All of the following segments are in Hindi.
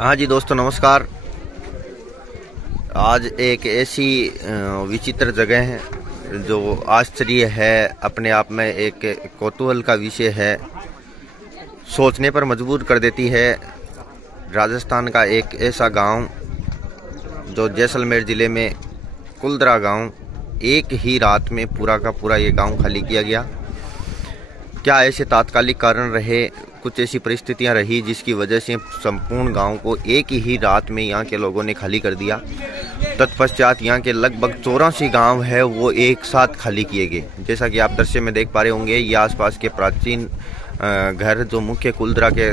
हाँ जी दोस्तों, नमस्कार। आज एक ऐसी विचित्र जगह है जो आश्चर्य है, अपने आप में एक कौतूहल का विषय है, सोचने पर मजबूर कर देती है। राजस्थान का एक ऐसा गांव जो जैसलमेर ज़िले में कुलधरा गांव, एक ही रात में पूरा का पूरा ये गांव खाली किया गया। क्या ऐसे तात्कालिक कारण रहे, कुछ ऐसी परिस्थितियां रही जिसकी वजह से संपूर्ण गांव को एक ही रात में यहाँ के लोगों ने खाली कर दिया। तत्पश्चात यहाँ के लगभग 84 गांव है वो एक साथ खाली किए गए। जैसा कि आप दृश्य में देख पा रहे होंगे, ये आसपास के प्राचीन घर जो मुख्य कुलधरा के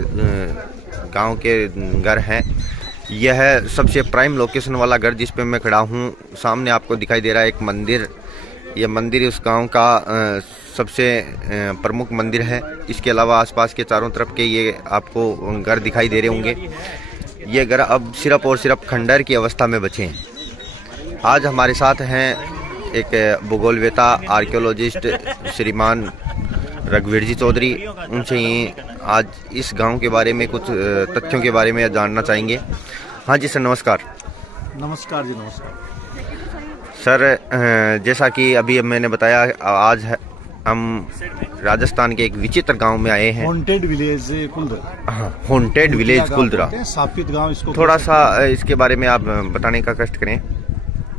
गांव के घर हैं, यह सबसे प्राइम लोकेशन वाला घर जिस पे मैं खड़ा हूँ। सामने आपको दिखाई दे रहा है एक मंदिर। यह मंदिर उस गांव का सबसे प्रमुख मंदिर है। इसके अलावा आसपास के चारों तरफ के ये आपको घर दिखाई दे रहे होंगे। ये घर अब सिर्फ और सिर्फ खंडहर की अवस्था में बचे हैं। आज हमारे साथ हैं एक भूगोलवेता आर्कियोलॉजिस्ट श्रीमान रघुवीर जी चौधरी। उनसे ही आज इस गांव के बारे में कुछ तथ्यों के बारे में जानना चाहेंगे। हाँ जी सर, नमस्कार। नमस्कार जी, नमस्कार सर। जैसा कि अभी मैंने बताया, आज हम राजस्थान के एक विचित्र गांव में आए हैं। Haunted village Kuldhara. हाँ, हॉन्टेड विलेज कुलधरा, स्थापित गांव। इसको थोड़ा सा इसके बारे में आप बताने का कष्ट करें।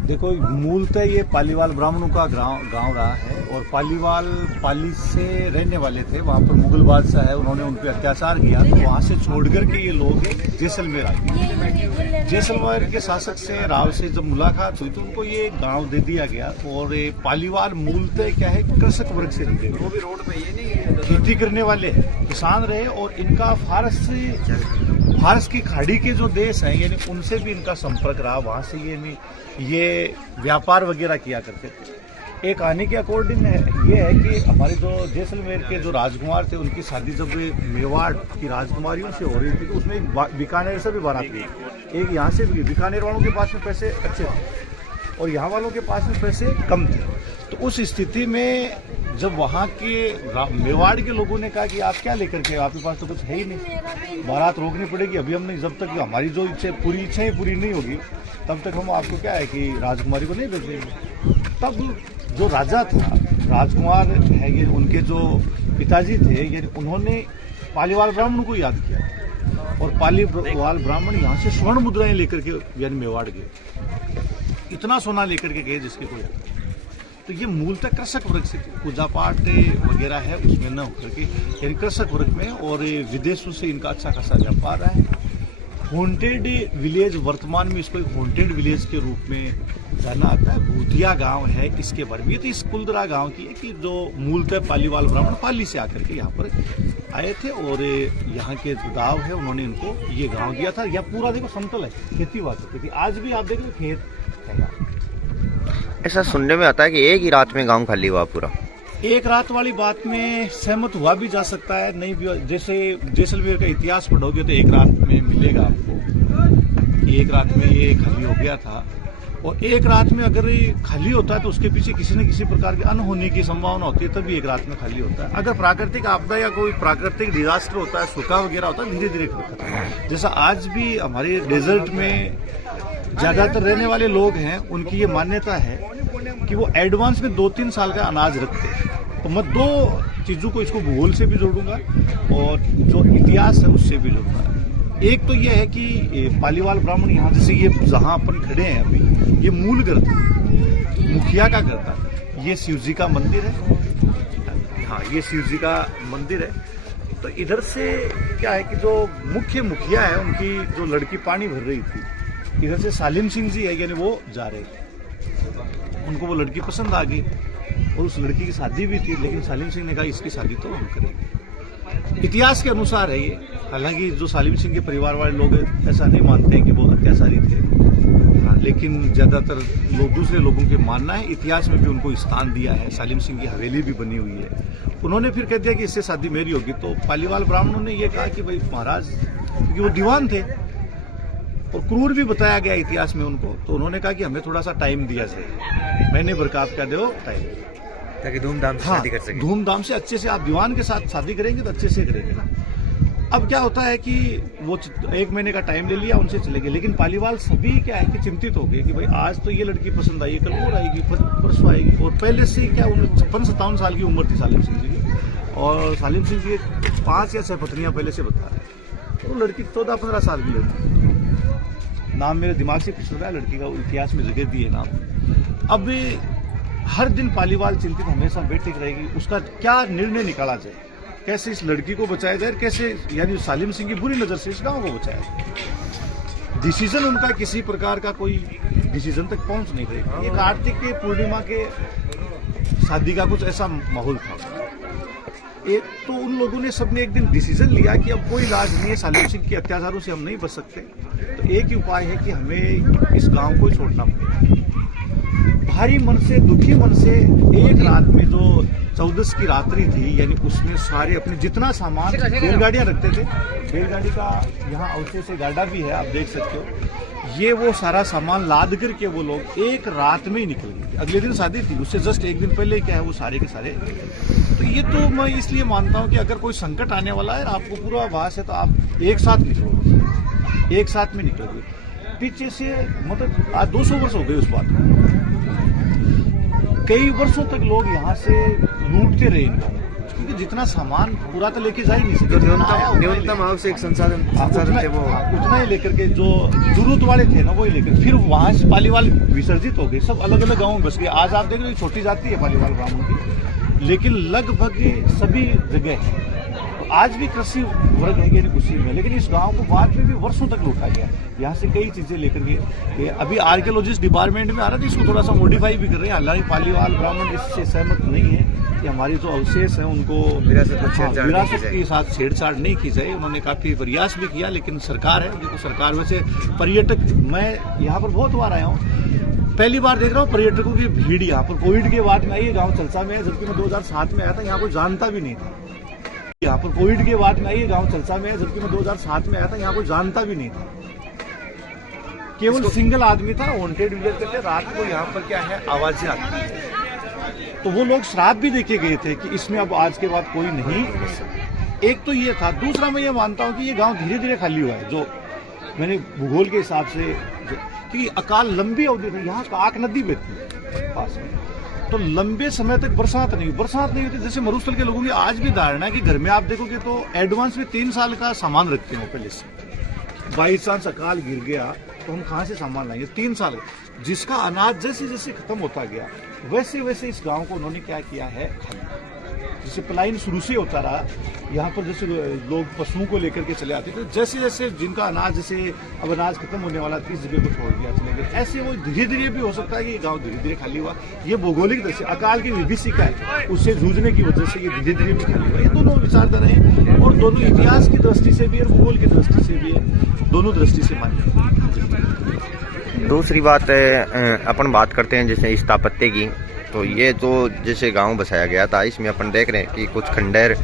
देखो, मूलतः ये पालीवाल ब्राह्मणों का गांव रहा है और पाली से रहने वाले थे। वहाँ पर मुगल बादशाह है, उन्होंने उन पर अत्याचार किया, तो वहाँ से छोड़कर के ये लोग जैसलमेर आए। जैसलमेर के शासक से राव से जब मुलाकात हुई तो उनको ये गांव दे दिया गया। और पालीवाल मूलतः क्या है, कृषक वर्ग से निकले, वो भी रोड पे ये नहीं खेती करने वाले किसान रहे। और इनका फारस की खाड़ी के जो देश हैं, यानी उनसे भी इनका संपर्क रहा। वहाँ से ये व्यापार वगैरह किया करते थे। एक कहानी के अकॉर्डिंग ये है कि हमारे जो जैसलमेर के जो राजकुमार थे, उनकी शादी जब मेवाड़ की राजकुमारियों से हो रही थी तो उसमें एक बीकानेर से भी बारात गई, एक यहाँ से भी। बीकानेर वालों के पास में पैसे अच्छे थे और यहाँ वालों के पास में पैसे कम थे। तो उस स्थिति में जब वहाँ के मेवाड़ के लोगों ने कहा कि आप क्या लेकर के, आपके पास तो कुछ है ही नहीं, बारात रोकनी पड़ेगी, अभी हमने जब तक हमारी जो इच्छाएं पूरी नहीं होगी तब तक हम आपको क्या है कि राजकुमारी को नहीं भेजेंगे। तब जो राजा था, राजकुमार है ये, उनके जो पिताजी थे, ये उन्होंने पालीवाल ब्राह्मण को याद किया और पालीवाल ब्राह्मण यहाँ से स्वर्ण मुद्राएं लेकर के यानी मेवाड़ गए, इतना सोना लेकर के गए जिसके कोई। तो ये मूलतः कृषक वर्ग से पूजा पाठ वगैरह है उसमें न होकर के, यानी कृषक वर्ग में, और विदेशों से इनका अच्छा खासा व्यापार है। हॉन्टेड विलेज, वर्तमान में इसको एक हॉन्टेड विलेज के रूप में जाना आता है। भूतिया गांव है इसके बारे में। ये तो इस कुलधरा गांव की है कि जो मूलतः पालीवाल ब्राह्मण पाली से आकर के यहाँ पर आए थे और यहाँ के गांव है, उन्होंने इनको ये गांव दिया था। यह पूरा देखो समतल है, खेती बात होती थी। आज भी आप देख लो खेत है। ऐसा सुनने में आता है कि एक ही रात में गांव खाली हुआ पूरा। एक रात वाली बात में सहमत हुआ भी जा सकता है, नहीं भी। जैसे जैसलमेर का इतिहास पढ़ोगे तो एक रात में मिलेगा आपको कि एक रात में ये खाली हो गया था। और एक रात में अगर ये खाली होता है तो उसके पीछे किसी न किसी प्रकार के अनहोनी की संभावना होती है, तभी एक रात में खाली होता है। अगर प्राकृतिक आपदा या कोई प्राकृतिक डिजास्टर होता है, सूखा वगैरह होता है, धीरे धीरे खत्म है। जैसा आज भी हमारे डेजर्ट में ज्यादातर रहने वाले लोग हैं, उनकी ये मान्यता है कि वो एडवांस में 2-3 साल का अनाज रखते हैं। तो मैं दो चीजों को, इसको भूगोल से भी जोड़ूंगा और जो इतिहास है उससे भी जोड़ूंगा। एक तो ये है कि पालीवाल ब्राह्मण यहाँ, जैसे ये जहाँ अपन खड़े हैं अभी, ये मूल घर था, मुखिया का घर था। ये शिव जी का मंदिर है। हाँ, ये शिव जी का मंदिर है। तो इधर से क्या है कि जो मुख्य मुखिया है, उनकी जो लड़की पानी भर रही थी, इधर से सालिम सिंह जी है, यानी वो जा रहे थे। उनको वो लड़की पसंद आ गई और उस लड़की की शादी भी थी, लेकिन सालिम सिंह ने कहा इसकी शादी तो हम करेंगे। इतिहास के अनुसार है ये। हालांकि जो सालिम सिंह के परिवार वाले लोग ऐसा नहीं मानते हैं कि वो अत्याचारी थे, हाँ, लेकिन ज्यादातर दूसरे लोगों के मानना है। इतिहास में भी उनको स्थान दिया है। सालिम सिंह की हवेली भी बनी हुई है। उन्होंने फिर कह दिया कि इससे शादी मेरी होगी। तो पालीवाल ब्राह्मणों ने ये कहा कि भाई महाराज, क्योंकि वो दीवान थे और क्रूर भी बताया गया इतिहास में उनको, तो उन्होंने कहा कि हमें थोड़ा सा टाइम दिया जाए, महीने भर का आप क्या दो टाइम, ताकि धूमधाम से शादी कर सकें। धूमधाम से अच्छे से आप दीवान के साथ शादी करेंगे तो अच्छे से करेंगे ना। अब क्या होता है कि वो 1 महीने का टाइम ले लिया, उनसे चले गए। लेकिन पालीवाल सभी क्या है कि चिंतित हो गए कि भाई आज तो ये लड़की पसंद आई है, कल और आएगी, परसों आएगी। और पहले से क्या 56-57 साल की उम्र थी सालिम सिंह जी की, और सालिम सिंह जी 5 या 6 पत्नियां पहले से बता रहे हैं। तो लड़की 14-15 साल की लड़की, नाम मेरे दिमाग से पिछड़ रहा है लड़की का, इतिहास में जगह दी है नाम। अब हर दिन पालीवाल चिंतित हमेशा बैठी रहेगी, उसका क्या निर्णय निकाला जाए, कैसे इस लड़की को बचाया जाए, कैसे यानी सालिम सिंह की बुरी नज़र से इस गांव को बचाया जाए। डिसीजन उनका किसी प्रकार का कोई डिसीजन तक पहुंच नहीं रहे। ये कार्तिक के पूर्णिमा के शादी का कुछ ऐसा माहौल था। एक तो उन लोगों ने सबने एक दिन डिसीजन लिया कि अब कोई इलाज नहीं है, सालिम सिंह के अत्याचारों से हम नहीं बच सकते, तो एक ही उपाय है कि हमें इस गाँव को छोड़ना पड़ेगा। भारी मन से, दुखी मन से एक रात में जो 14 की रात्रि थी, यानी उसमें सारे अपने जितना सामान, बैलगाड़ियाँ रखते थे, बैलगाड़ी का यहाँ अवशेष गाड़ा भी है, आप देख सकते हो, ये वो सारा सामान लाद करके वो लोग एक रात में ही निकल गए। अगले दिन शादी थी, उससे जस्ट एक दिन पहले क्या है वो सारे के सारे। तो ये तो मैं इसलिए मानता हूँ कि अगर कोई संकट आने वाला है, आपको पूरा आभास है, तो आप एक साथ निकलोगे, एक साथ में निकलोगे। पीछे से मतलब आज 200 वर्ष हो गए उस बात को, कई वर्षों तक लोग यहाँ से लूटते रहे इनको, क्योंकि जितना सामान पूरा तो लेके जा ही नहीं सकते, न्यूनतम आवश्यक संसाधन थे वो उतना ही लेकर के, जो जरूरत वाले थे ना वही लेकर, फिर वहाँ से पालीवाल विसर्जित हो गए, सब अलग अलग गाँव में बस गए। आज आप देख रहे हो छोटी जाति है पालीवाल ब्राह्मण की, लेकिन लगभग सभी जगह है। तो आज भी कृषि वर्ग है उसी में, लेकिन इस गांव को बाद में भी वर्षों तक लूटा गया। यहाँ से कई चीजें लेकर गए। अभी आर्कियोलॉजिस्ट डिपार्टमेंट में आ रहा था, इसको थोड़ा सा मॉडिफाई भी कर रहे हैं। हालांकि पालीवाल ब्राह्मण इससे सहमत नहीं है कि हमारी जो अवशेष है उनको विरासत के साथ छेड़छाड़ नहीं की जाए। उन्होंने काफी प्रयास भी किया, लेकिन सरकार है, देखो सरकार वैसे पर्यटक, मैं यहाँ पर बहुत बार आया हूँ, पहली बार देख रहा हूँ पर्यटकों की भीड़ यहाँ पर। कोविड के बाद में आई, गाँव चलसा में है, जबकि मैं 2007 में आया था, यहाँ कोई जानता भी नहीं था। यहाँ पर कोविड के बाद में आई, गांव चलसा में है, जबकि मैं 2007 में आया था, यहाँ कोई जानता भी नहीं था। केवल सिंगल आदमी था, वांटेड विलेज करते, रात को यहाँ पर क्या है आवाजें आती हैं। तो वो लोग श्राप भी देके गए थे कि इसमें अब आज के बाद कोई नहीं। एक तो ये था। दूसरा मैं ये मानता हूँ कि ये गांव धीरे धीरे खाली हुआ है, जो मैंने भूगोल के हिसाब से, कि अकाल लंबी अवधि में यहाँ काक नदी बहती है पास में, तो लंबे समय तक बरसात नहीं होती। जैसे मरुस्थल के लोगों की आज भी धारणा है कि घर में आप देखोगे तो एडवांस में 3 साल का सामान रखते हो पहले से। बाई चांस अकाल गिर गया तो हम कहाँ से सामान लाएंगे? 3 साल, जिसका अनाज जैसे जैसे खत्म होता गया वैसे वैसे इस गांव को उन्होंने क्या किया है, खाली। जैसे पलायन शुरू से होता रहा, यहाँ पर जैसे लोग पशुओं को लेकर के चले आते थे, जैसे जैसे जिनका अनाज, जैसे अब अनाज खत्म होने वाला था, इस जगह को छोड़ दिया, चले गए। ऐसे वो धीरे धीरे भी हो सकता है कि ये गांव धीरे धीरे खाली हुआ। ये भौगोलिक दृष्टि, अकाल की विभीषिका है, उससे जूझने की वजह से ये धीरे धीरे भी खाली हुआ। ये दोनों विचारधारा है, और दोनों इतिहास की दृष्टि से भी और भूगोल की दृष्टि से भी है, दोनों दृष्टि से मान्य। दूसरी बात अपन बात करते हैं जैसे स्थापत्य की, तो ये जो जैसे गांव बसाया गया था, इसमें अपन देख रहे हैं कि कुछ खंडहर,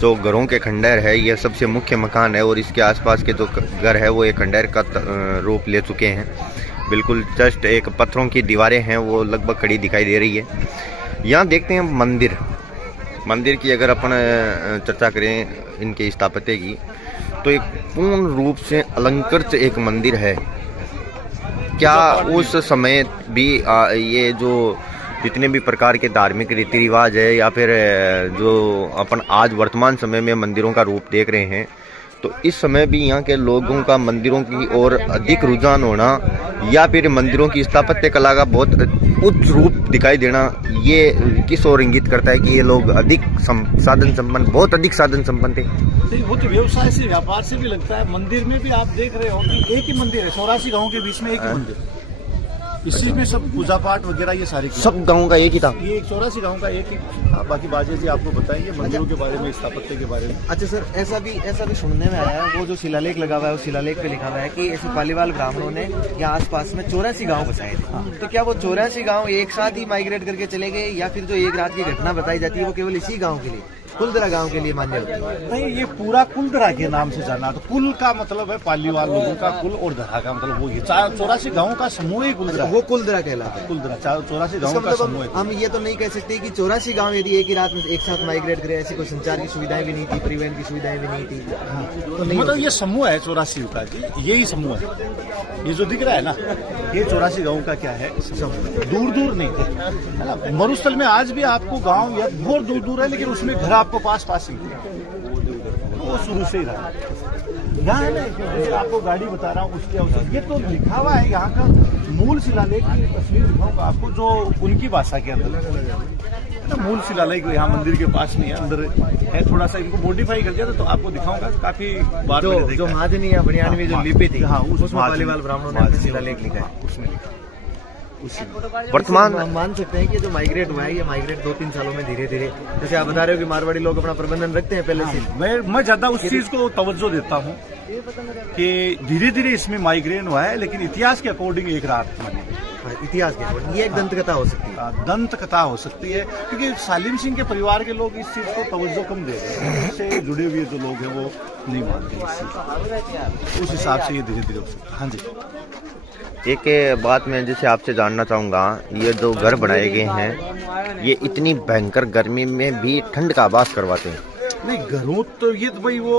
जो घरों के खंडहर है, ये सबसे मुख्य मकान है, और इसके आसपास के जो घर है वो एक खंडहर का रूप ले चुके हैं। बिल्कुल जस्ट एक पत्थरों की दीवारें हैं, वो लगभग खड़ी दिखाई दे रही है। यहाँ देखते हैं मंदिर की अगर अपन चर्चा करें इनके स्थापत्य की, तो एक पूर्ण रूप से अलंकृत एक मंदिर है। क्या उस समय भी ये जो जितने भी प्रकार के धार्मिक रीति रिवाज है, या फिर जो अपन आज वर्तमान समय में मंदिरों का रूप देख रहे हैं, तो इस समय भी यहाँ के लोगों का मंदिरों की ओर अधिक रुझान होना, या फिर मंदिरों की स्थापत्य कला का बहुत उच्च रूप दिखाई देना, ये किस ओर इंगित करता है कि ये लोग अधिक साधन संपन्न, बहुत अधिक साधन संपन्न थे? वो तो व्यवसाय से, व्यापार से भी लगता है। मंदिर में भी आप देख रहे हो कि एक ही मंदिर है, 84 गाँव के बीच में एक ही मंदिर, इसी में सब पूजा पाठ वगैरह ये सारे सब गाँव का एक ही था। ये 84 गाँव का एक ही था। बाकी बाजे जी आपको बताएंगे मंदिरों के बारे में, स्थापत्य के बारे में। अच्छा सर, ऐसा भी सुनने में आया है, वो जो शिलालेख लगा हुआ है, उस शिलालेख पे लिखा हुआ है कि ऐसे पालीवाल ब्राह्मणों ने यहाँ आसपास में 84 गाँव बसाए थे। तो क्या वो 84 गाँव एक साथ ही माइग्रेट करके चले गए, या फिर जो एक रात की घटना बताई जाती है वो केवल इसी गाँव के लिए? कुलदरा गांव के लिए मान्य होता है। नहीं, ये पूरा कुलदरा के नाम से जाना। तो कुल का मतलब है पालीवाल लोगों का कुल, और दरा का मतलब वो, ये 84 गाँव का समूह ही कुलदरा। वो कुलदरा कहलाता है। कुलदरा 84 गाँव का समूह है। हम ये तो नहीं कह सकते कि 84 गांव यदि एक ही रात में एक साथ माइग्रेट करे, ऐसी कोई संचार की सुविधाएं भी नहीं थी, परिवहन की सुविधाएं भी नहीं थी, तो नहीं मतलब ये समूह है 84 का जी, यही समूह है। ये जो दिख रहा है ना, ये 84 गाँव का क्या है, दूर दूर नहीं थे, है ना। मरुस्थल में आज भी आपको गांव या बहुत दूर दूर है, लेकिन उसमें घर आपको पास पास ही थे, वो शुरू से ही रहा। यहाँ है ना, जैसे आपको गाड़ी बता रहा हूँ उसके अवसर, ये तो लिखा हुआ है यहाँ का मूल शिलालेख की तस्वीर दिखाऊंगा आपको, जो उनकी भाषा के अंदर मूल शिलालेख यहाँ मंदिर के पास में है, अंदर है, थोड़ा सा इनको मॉडिफाई कर दिया था, तो आपको दिखाऊंगा। काफी बार जो महाजनी या बनियानवी जो लिपि थी, हाँ, उसमें पालीवाल ब्राह्मणों ने अपना शिलालेख लिखा है। उसमें लिखा वर्तमान हम मान सकते हैं कि जो माइग्रेट हुआ है, ये माइग्रेट 2-3 सालों में धीरे धीरे, जैसे आप बता रहे हो कि मारवाड़ी लोग अपना प्रबंधन रखते हैं पहले से। मैं ज्यादा उस चीज को तवज्जो देता हूँ कि धीरे धीरे इसमें माइग्रेन हुआ है, लेकिन इतिहास के अकॉर्डिंग एक रात मानी। इतिहास के ये एक दंत कथा हो सकती है, दंत कथा हो सकती है, क्योंकि सालिम सिंह के परिवार के लोग इस चीज को तवज्जो कम दे रहे हैं, उससे जुड़े हुए जो लोग हैं वो नहीं मानते इस चीज, उस हिसाब से ये धीरे धीरे हो सकता है। हाँ जी, एक बात मैं जैसे आपसे जानना चाहूँगा, ये जो घर बनाए गए हैं, ये इतनी भयंकर गर्मी में भी ठंड का आभास करवाते हैं। नहीं, घरों तो ये तो भाई वो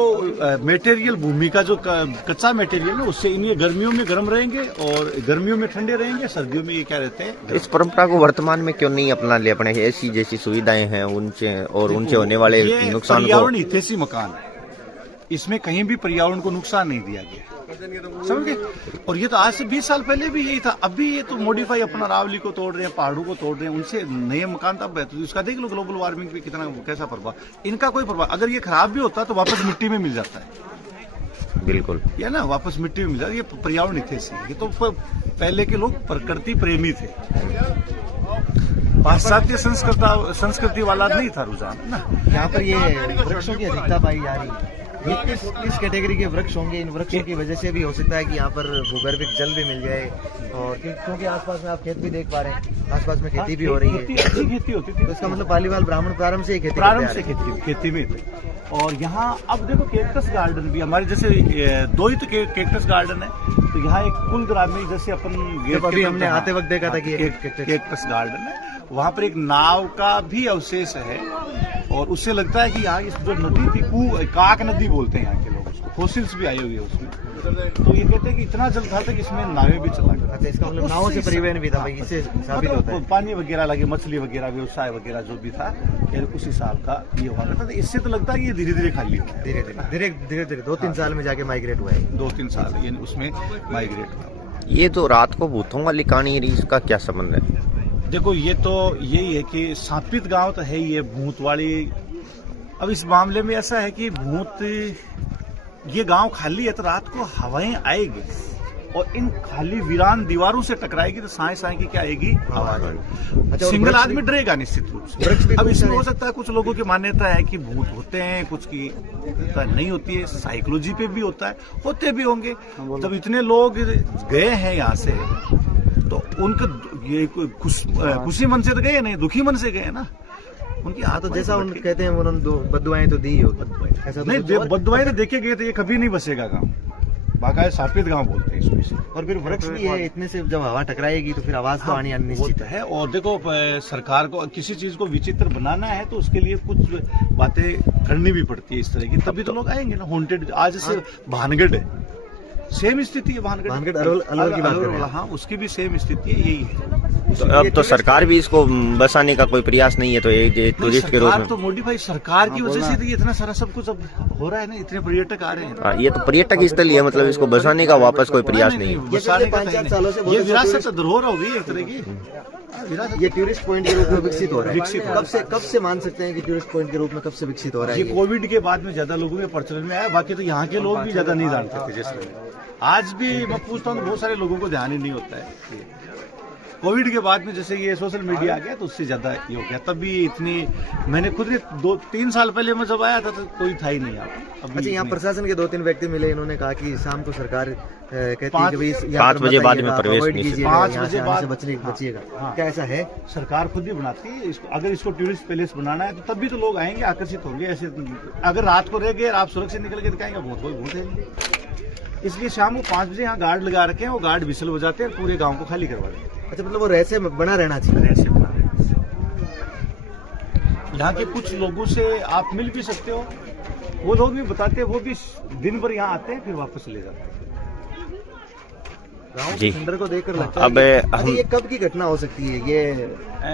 मटेरियल, भूमि का जो कच्चा मटेरियल है, उससे इन ये गर्मियों में गर्म रहेंगे और गर्मियों में ठंडे रहेंगे, सर्दियों में ये क्या रहते हैं। इस परंपरा को वर्तमान में क्यों नहीं अपना ले, अपने ऐसी जैसी सुविधाएं हैं उनसे और उनसे होने वाले नुकसान को। पर्यावरण हितैषी मकान है, इसमें कहीं भी पर्यावरण को नुकसान नहीं दिया गया, समझ गए। और ये तो आज से 20 साल पहले भी यही था। अभी ये तो मॉडिफाई अपना रावली को तोड़ रहे हैं, पहाड़ों को तोड़ रहे हैं, उनसे नए मकान तब तो इसका देख लो ग्लोबल वार्मिंग पे कितना कैसा प्रभाव। इनका कोई प्रभाव, अगर ये खराब भी होता तो वापस मिट्टी में मिल जाता है, बिल्कुल, या ना, वापस मिट्टी में मिल जाता है। ये पर्यावरण हितैषी, ये तो पहले के लोग प्रकृति प्रेमी थे, पाश्चात्य संस्कृति वाला नहीं था रुझान ना। यहाँ पर ये वृक्षों की अधिकता पाई जा रही है, ये किस कैटेगरी के वृक्ष होंगे? इन वृक्षों की वजह से भी हो सकता है कि यहाँ पर भूगर्भिक जल भी मिल जाए, और क्योंकि आसपास में आप खेत भी देख पा रहे हैं, आसपास में खेती भी हो रही है, अच्छी खेती होती थी, तो इसका मतलब पालीवाल ब्राह्मण प्रारंभ से खेती में थे। और यहाँ अब देखो कैक्टस गार्डन भी हमारे, जैसे 2 ही तो कैक्टस गार्डन है, तो यहाँ एक कुलदरा में जैसे अपन गेट अभी हमने आते वक्त देखा था कि कैक्टस गार्डन है, वहाँ पर एक नाव का भी अवशेष है, और उससे लगता है कि यहाँ इस जो नदी थी, काक नदी बोलते हैं यहाँ के लोग उसको, फोसिल्स भी आए हुए हैं उसमें, तो ये कहते हैं कि इतना जल था कि इसमें नावें भी चला गया। अच्छा, इसका मतलब नावों से परिवहन भी था भाई, इससे साबित होता है पानी वगैरह लगे, मछली वगैरह, व्यवसाय वगैरह जो भी था, उस हिसाब का ये हुआ करता था। इससे तो लगता है ये धीरे धीरे खाली हो गया, धीरे 2-3 साल में जाके माइग्रेट हुआ है, 2-3 साल ये उसमें माइग्रेट हुआ। ये जो रात को भूतों वाली कहानी है, इसका क्या संबंध है? देखो, ये तो यही है कि स्थापित गांव तो है ये भूतवाड़ी। अब इस मामले में ऐसा है कि भूत, ये गांव खाली है तो रात को हवाएं आएगी और इन खाली वीरान दीवारों से टकराएगी, तो साए साए की क्या आएगी, आवाज आएगी। अच्छा, सिंगल आदमी डरेगा निश्चित रूप से। अब इसमें हो सकता है कुछ लोगों की मान्यता है कि भूत होते हैं, कुछ की नहीं होती है, साइकोलॉजी पे भी होता है, होते भी होंगे। जब इतने लोग गए हैं यहाँ से, तो उनका ये खुशी मन से तो गए नहीं, दुखी मन से गए ना। उनकी तो जैसा उन कहते हैं उन्होंने बददुआएं तो दी होती, ऐसा नहीं, बददुआएं तो देखे गए थे, ये कभी नहीं बसेगा गाँव, बाकायदा स्थापित गांव बोलते हैं इसको। और फिर वृक्ष भी है, इतने से जब हवा टकराएगी तो फिर आवाज तो आनी अनिश्चित है। और देखो, सरकार को किसी चीज को विचित्र बनाना है तो उसके लिए कुछ बातें करनी भी पड़ती है इस तरह की, तभी तो लोग आएंगे ना। हॉन्टेड आज से भानगढ़ है, सेम स्थिति है, भानगढ़ अलवर की बात कर रहे हैं, हाँ, उसकी भी सेम स्थिति है, यही है। तो अब तो सरकार भी इसको बसाने का कोई प्रयास नहीं है, तो एक टूरिस्ट के रूप में तो मॉडिफाई सरकार की वजह से तो इतना सारा सब कुछ अब हो रहा है ना, इतने पर्यटक आ रहे हैं। ये तो पर्यटक स्थल ही है, मतलब इसको बसाने का वापस कोई प्रयास नहीं है। पिछले 5-4 सालों से ये विरासत धरोहर हो गई एक तरह की, ये टूरिस्ट पॉइंट के रूप में विकसित हो रहा है। कब से मान सकते हैं कि टूरिस्ट पॉइंट के रूप में कब से विकसित हो रहा है? ये कोविड के बाद में ज्यादा लोगों के प्रचलन में आया, बाकी तो यहाँ के लोग भी ज्यादा नहीं जानते थे। जैसे आज भी मैं पूछता हूँ तो बहुत सारे लोगों को ध्यान ही नहीं होता है। कोविड के बाद में जैसे ये सोशल मीडिया आ गया तो उससे ज्यादा ये हो गया। तब भी इतनी, मैंने खुद ने 2-3 साल पहले मैं जब आया था तो कोई था ही नहीं यहाँ पर। अच्छा, यहाँ प्रशासन के 2-3 व्यक्ति मिले, इन्होंने कहा कि शाम को सरकार कहती है कि भाई 5 बजे बाद में प्रवेश नहीं, 5 बजे बाद बचिएगा। हाँ। क्या ऐसा है? सरकार खुद ही बनाती है इसको। अगर इसको टूरिस्ट पैलेस बनाना है तो तब भी तो लोग आएंगे, आकर्षित होंगे। ऐसे अगर रात को रह गए आप सुरक्षित निकल के दिखाएंगे, भूत है। इसलिए शाम को 5 बजे यहाँ गार्ड लगा रखे हैं, वो गार्ड विसल बजाते हैं और पूरे गांव को खाली करवा देते हैं। अच्छा, मतलब वो रहस्य बना रहना चाहिए। ऐसे बना रहे यहाँ के कुछ लोगों से आप मिल भी सकते हो, वो लोग भी बताते हैं, वो भी दिन भर यहाँ आते हैं फिर वापस चले जाते हैं। गाँव जी। के खंडर को देखकर लगता है अब कि- हम ये कब की घटना हो सकती है? ये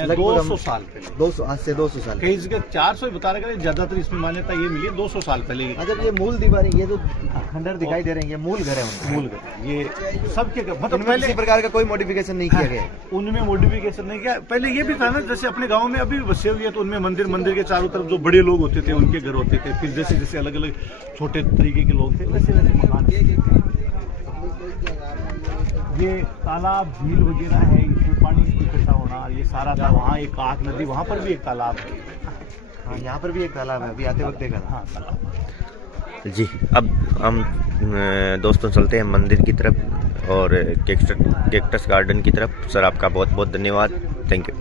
लगभग 200 साल पहले, 200 आज से 200 साल। कई जगह 400 ही बता रहे, ज्यादातर इसमें मान्यता ये मिली 200 साल पहले। अच्छा, ये मूल दीवारें, ये जो खंडर दिखाई दे रहे हैं, ये मूल घर है उनके। मूल घर ये सबके मतलब इनमें पहले किसी प्रकार का कोई मॉडिफिकेशन नहीं किया गया है। उनमें मॉडिफिकेशन नहीं किया। पहले ये भी था ना, जैसे अपने गांव में अभी भी बसे हुए हैं तो उनमें मंदिर के चारों तरफ जो बड़े लोग होते थे उनके घर होते थे। फिर जैसे जैसे अलग अलग छोटे तरीके के लोग थे वैसे वैसे मकान। ये तालाब झील वगैरह है, इसमें पानी इकट्ठा होना, ये सारा था। वहाँ एक काक नदी, वहाँ पर भी एक तालाब है। हाँ, यहाँ पर भी एक तालाब है, अभी आते वक्त देखा था। हाँ तालाब। जी, अब हम दोस्तों चलते हैं मंदिर की तरफ और कैक्टस गार्डन की तरफ। सर आपका बहुत बहुत धन्यवाद, थैंक यू।